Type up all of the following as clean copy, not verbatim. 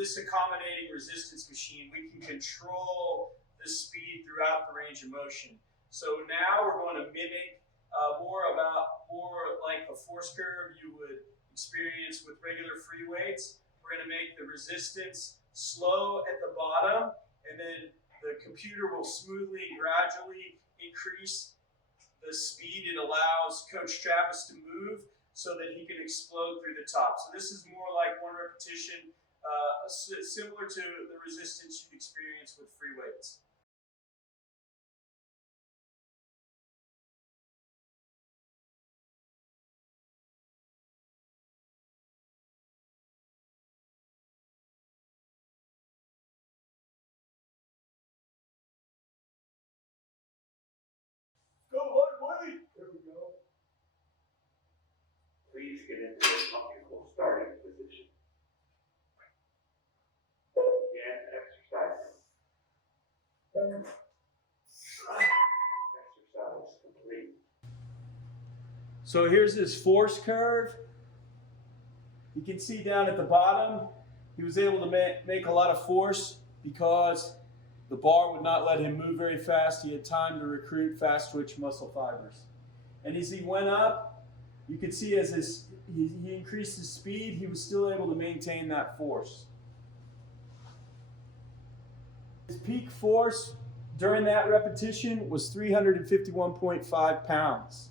this accommodating resistance machine, we can control the speed throughout the range of motion. So now we're going to mimic more like a force curve you would experience with regular free weights. We're going to make the resistance slow at the bottom, and then the computer will smoothly and gradually increase the speed it allows Coach Travis to move so that he can explode through the top. So this is more like one repetition, similar to the resistance you'd experience with free weights. Go, buddy! There we go. Please get into a comfortable starting position. Again, exercise. Exercise complete. So here's his force curve. You can see down at the bottom, he was able to make a lot of force because the bar would not let him move very fast. He had time to recruit fast twitch muscle fibers. And as he went up, you could see as he increased his speed, he was still able to maintain that force. His peak force during that repetition was 351.5 pounds.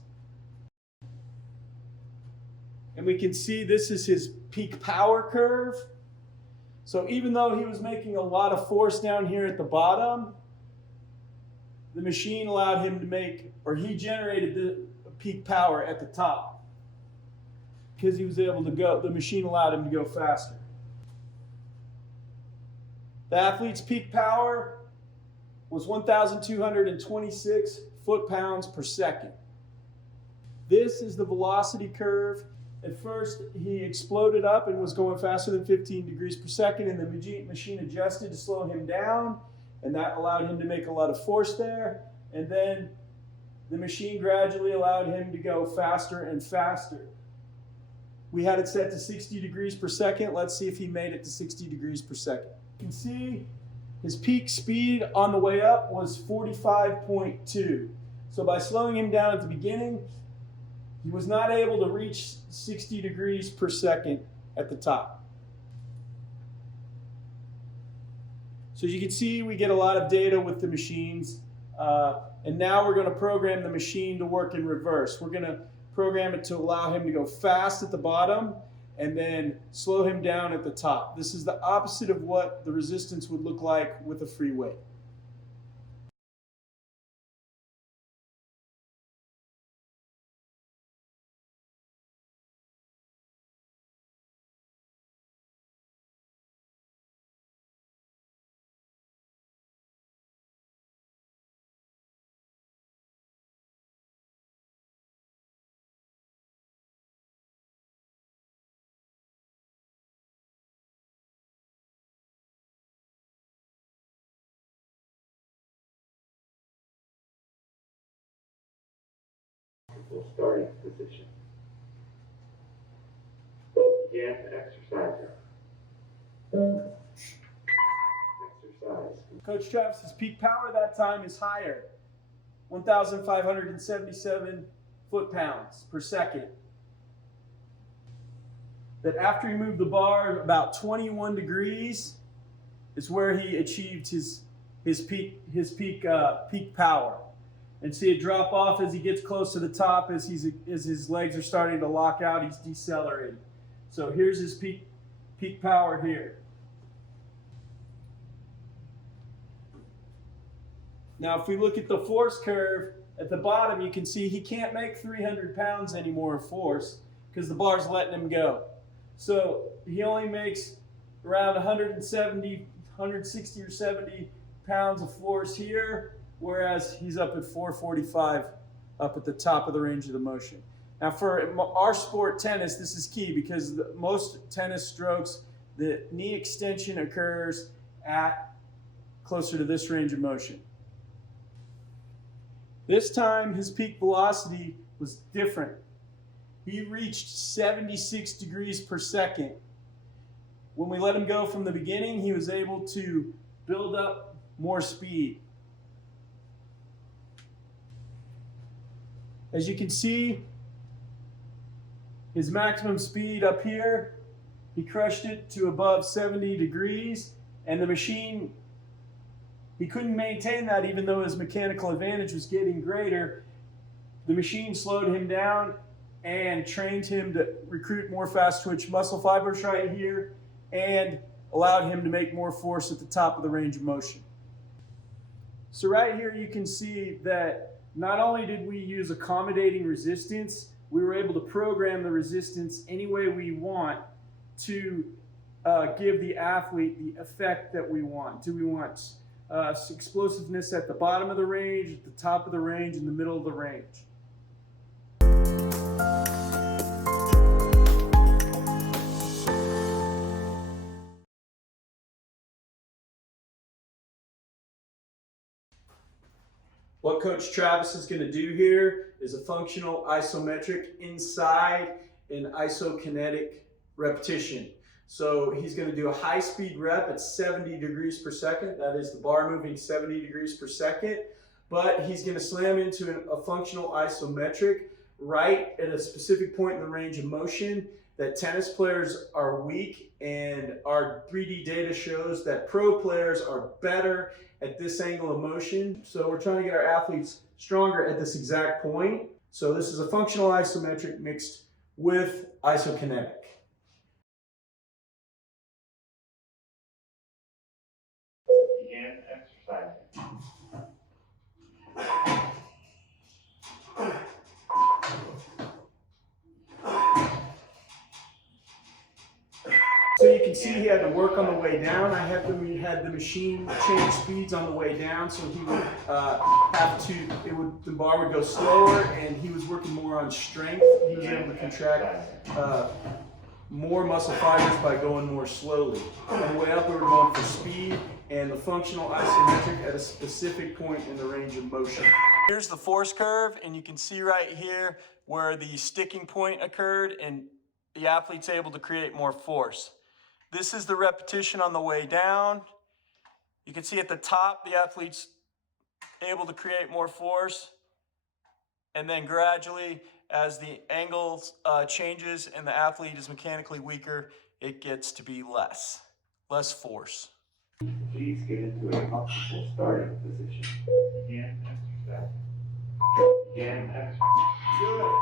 And we can see this is his peak power curve. So even though he was making a lot of force down here at the bottom, the machine allowed him to make, or he generated the peak power at the top. Because he was able to go, the machine allowed him to go faster. The athlete's peak power was 1,226 foot-pounds per second. This is the velocity curve. At first, he exploded up and was going faster than 15 degrees per second, and the machine adjusted to slow him down, and that allowed him to make a lot of force there. And then the machine gradually allowed him to go faster and faster. We had it set to 60 degrees per second. Let's see if he made it to 60 degrees per second. You can see his peak speed on the way up was 45.2. So by slowing him down at the beginning, he was not able to reach 60 degrees per second at the top. So as you can see, we get a lot of data with the machines. And now we're going to program the machine to work in reverse. We're going to program it to allow him to go fast at the bottom and then slow him down at the top. This is the opposite of what the resistance would look like with a free weight. Starting position. Again, exercise. Exercise. Coach Travis's peak power that time is higher, 1,577 foot-pounds per second. That after he moved the bar about 21 degrees is where he achieved his peak power. And see it drop off as he gets close to the top, as his legs are starting to lock out, he's decelerating. So here's his peak power here. Now if we look at the force curve at the bottom, you can see he can't make 300 pounds anymore of force because the bar's letting him go. So he only makes around 160 or 70 pounds of force here, whereas he's up at 445 up at the top of the range of the motion. Now for our sport, tennis, this is key because most tennis strokes, the knee extension occurs at closer to this range of motion. This time his peak velocity was different. He reached 76 degrees per second when we let him go from the beginning, he was able to build up more speed. As you can see, his maximum speed up here, he crushed it to above 70 degrees, and the machine, he couldn't maintain that even though his mechanical advantage was getting greater. The machine slowed him down and trained him to recruit more fast twitch muscle fibers right here and allowed him to make more force at the top of the range of motion. So right here you can see that not only did we use accommodating resistance, we were able to program the resistance any way we want to give the athlete the effect that we want. Do we want explosiveness at the bottom of the range, at the top of the range, in the middle of the range? What Coach Travis is going to do here is a functional isometric inside an isokinetic repetition. So he's going to do a high speed rep at 70 degrees per second. That is the bar moving 70 degrees per second. But he's going to slam into a functional isometric right at a specific point in the range of motion that tennis players are weak, and our 3D data shows that pro players are better at this angle of motion. So we're trying to get our athletes stronger at this exact point. So this is a functional isometric mixed with isokinetic. Begin exercising. So you can see he had to work on the way down. We had the machine change speeds on the way down, so he would the bar would go slower, and he was working more on strength. He was able to contract more muscle fibers by going more slowly. On the way up, we were going for speed and the functional isometric at a specific point in the range of motion. Here's the force curve, and you can see right here where the sticking point occurred, and the athlete's able to create more force. This is the repetition on the way down. You can see at the top, the athlete's able to create more force. And then gradually, as the angle changes and the athlete is mechanically weaker, it gets to be less force. Please get into a comfortable starting position. Begin exercising. Begin exercising. Good.